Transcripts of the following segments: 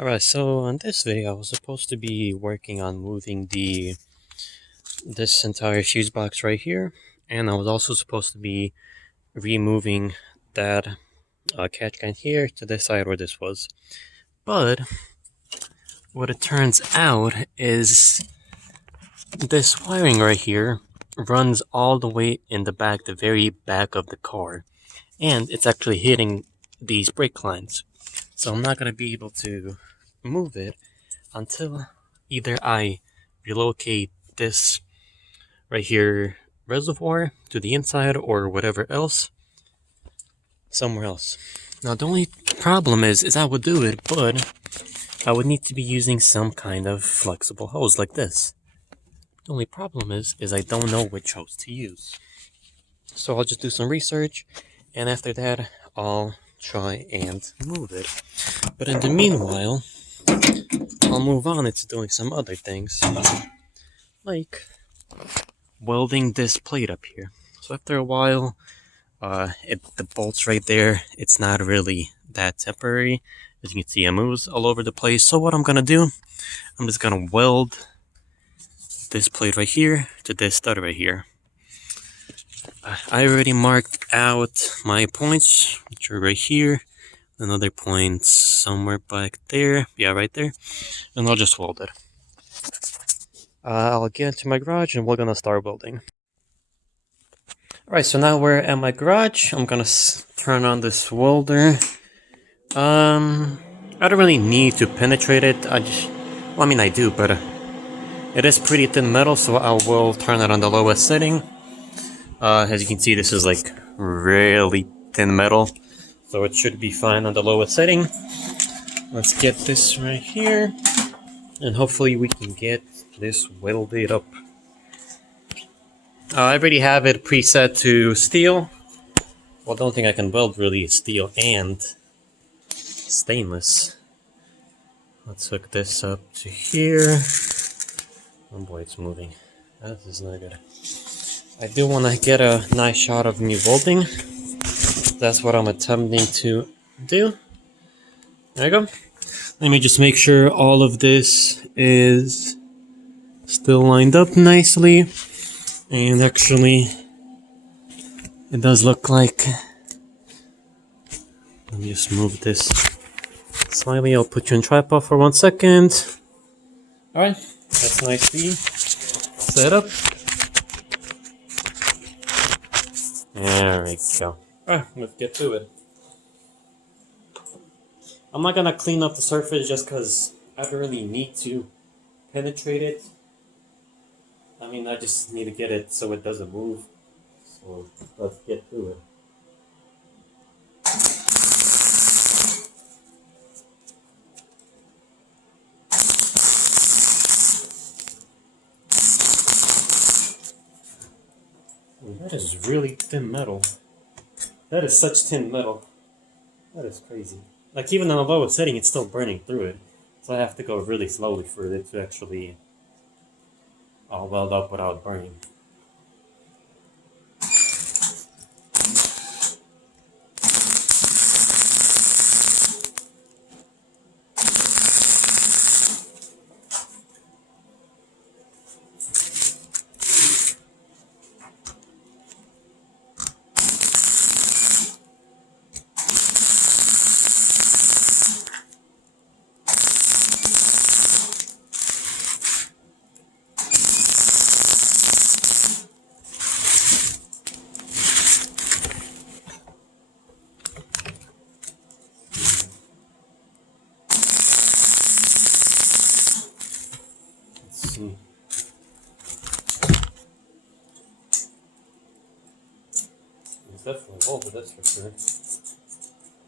Alright, so in this video I was supposed to be working on moving this entire fuse box right here, and I was also supposed to be removing that catch can here to this side where this was. But what it turns out is this wiring right here runs all the way in the back, the very back of the car, and it's actually hitting these brake lines. So I'm not going to be able to move it until either I relocate this right here reservoir to the inside or whatever else somewhere else. Now the only problem is I would do it, but I would need to be using some kind of flexible hose like this. The only problem is I don't know which hose to use. So I'll just do some research, and after that I'll try and move it. But in the meanwhile, I'll move on into doing some other things, like welding this plate up here. So after a while, the bolts right there, it's not really that temporary. As you can see, it moves all over the place. So what I'm gonna do, I'm just gonna weld this plate right here to this stud right here. I already marked out my points, which are right here. Another point somewhere back there. Yeah, right there. And I'll just weld it. I'll get into my garage and we're gonna start welding. Alright, so now we're at my garage. I'm gonna turn on this welder. I don't really need to penetrate it. Well, I mean I do, but it is pretty thin metal, so I will turn it on the lowest setting. As you can see, this is like really thin metal, so it should be fine on the lowest setting. Let's get this right here, and hopefully we can get this welded up. I already have it preset to steel. Well, the only thing I can weld really is steel and stainless. Let's hook this up to here. Oh boy, it's moving. That is not good. I do want to get a nice shot of me welding. That's what I'm attempting to do. There you go. Let me just make sure all of this is still lined up nicely. And actually, it does look like... Let me just move this slightly. I'll put you in tripod for 1 second. Alright, that's nicely set up. There we go. Alright, let's get to it. I'm not gonna clean up the surface just because I don't really need to penetrate it. I mean, I just need to get it so it doesn't move. So let's get to it. That is really thin metal. That is such thin metal. That is crazy. Like even on the lowest setting, it's still burning through it. So I have to go really slowly for it to actually weld up without burning. See. It's definitely welded, that's for sure. It's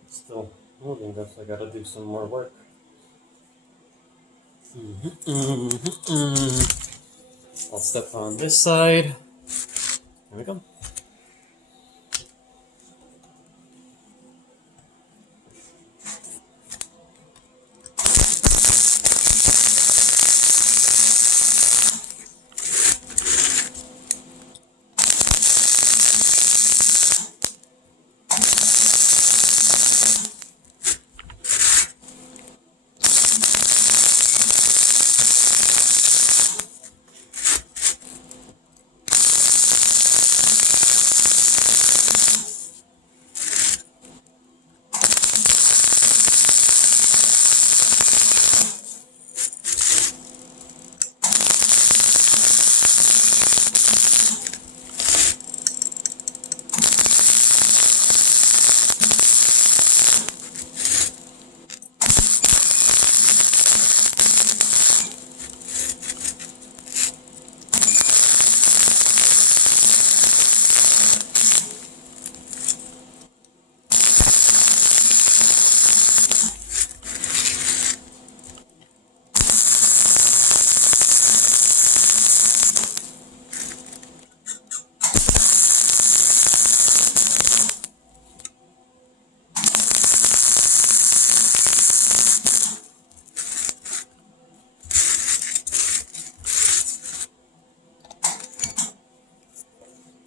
still moving, that's I gotta do some more work. I'll step on this side. There we go.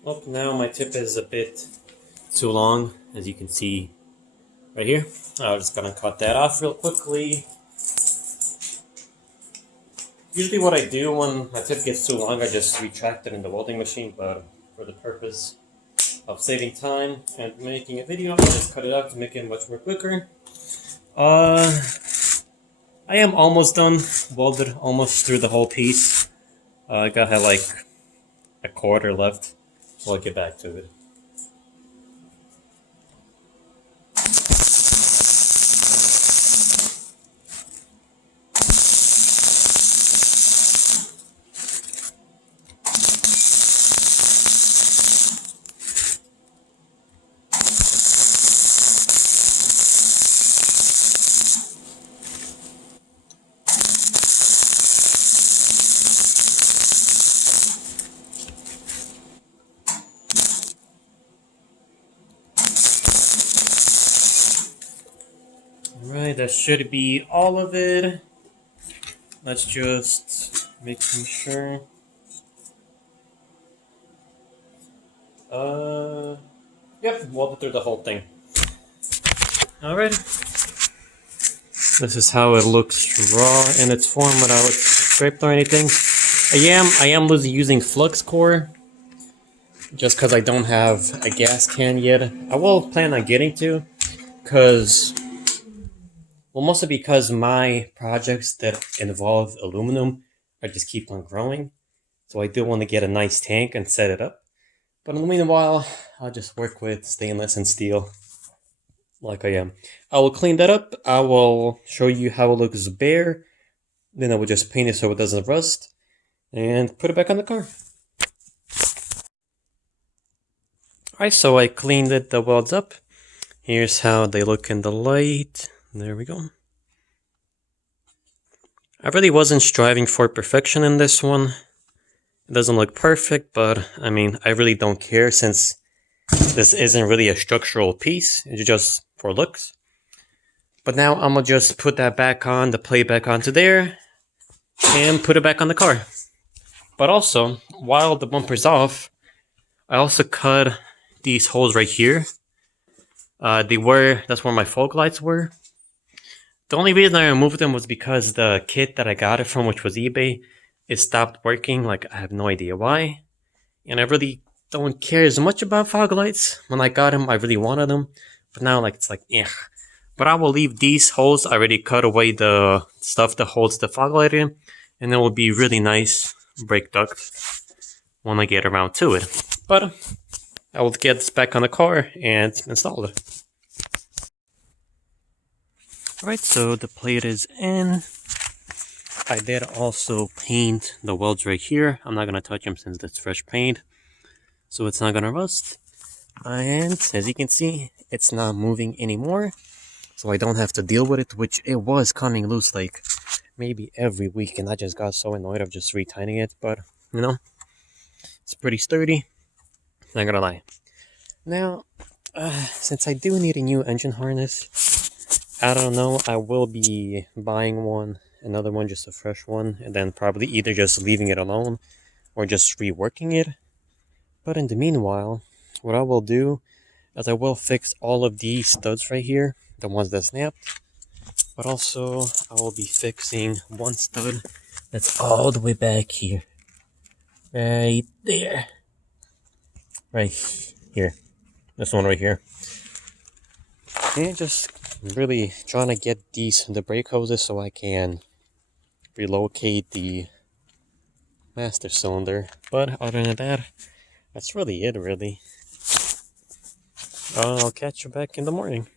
Oh, now my tip is a bit too long, as you can see right here. I'm just gonna cut that off real quickly. Usually what I do when my tip gets too long, I just retract it in the welding machine, but for the purpose of saving time and making a video, I'll just cut it out to make it much more quicker. I am almost done, welded almost through the whole piece. I got like a quarter left, so I'll get back to it. Alright, that should be all of it. Let's just make sure. Yep, welded through the whole thing. Alright. This is how it looks raw in its form without scraped or anything. I am using flux core just because I don't have a gas can yet. I will plan on getting to, mostly because my projects that involve aluminum are just keep on growing. So I do want to get a nice tank and set it up. But in the meanwhile, I'll just work with stainless and steel like I am. I will clean that up. I will show you how it looks bare. Then I will just paint it so it doesn't rust. And put it back on the car. Alright, so I cleaned the welds up. Here's how they look in the light. There we go. I really wasn't striving for perfection in this one. It doesn't look perfect, but I mean, I really don't care since this isn't really a structural piece. It's just for looks. But now I'm gonna just put that back on, the plate back onto there, and put it back on the car. But also, while the bumper's off, I also cut these holes right here. That's where my fog lights were. The only reason I removed them was because the kit that I got it from, which was eBay, it stopped working. Like, I have no idea why. And I really don't care as much about fog lights. When I got them, I really wanted them. But now, like, it's like, eh. But I will leave these holes. I already cut away the stuff that holds the fog light in. And it will be really nice brake duct when I get around to it. But I will get this back on the car and install it. Alright, so the plate is in. I did also paint the welds right here. I'm not going to touch them since it's fresh paint, so it's not going to rust. And as you can see, it's not moving anymore, so I don't have to deal with it, which it was coming loose like maybe every week, and I just got so annoyed of just retightening it. But you know, it's pretty sturdy, not gonna lie. Now, since I do need a new engine harness, I don't know, I will be buying another one, just a fresh one, and then probably either just leaving it alone or just reworking it. But in the meanwhile, what I will do is I will fix all of these studs right here, the ones that snapped, but also I will be fixing one stud that's all the way back here. Right there. Right here. This one right here. And just really trying to get the brake hoses so I can relocate the master cylinder. But other than that, that's really it, really. I'll catch you back in the morning.